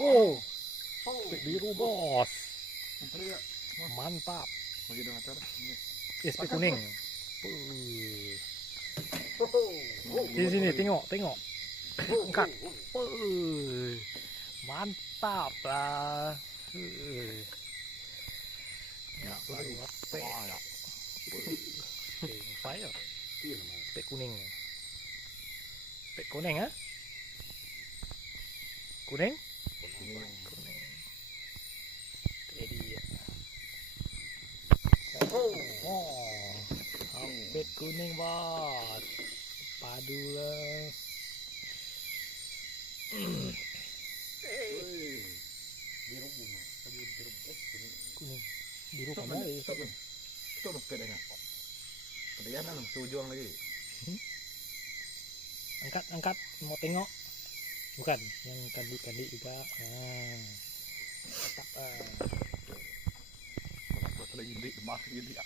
Oh, ispek biru bos, mantap. Ispek kuning. Sini tengok. Angkat. Mantap lah. Ya, baru ispek. Saya. Ispek kuning. Ispek kuning ah? Kuning? Kuning. Ready ya. Oh, ispek kuning bos. Padu lah. Biru bunga, Kuning. Biru kamu ya. Stop pedangnya. Pedangnya kan tujuan lagi. Angkat, mau tengok. Bukan, yang kandi juga. Tetap. Lagi di mah gitu ya.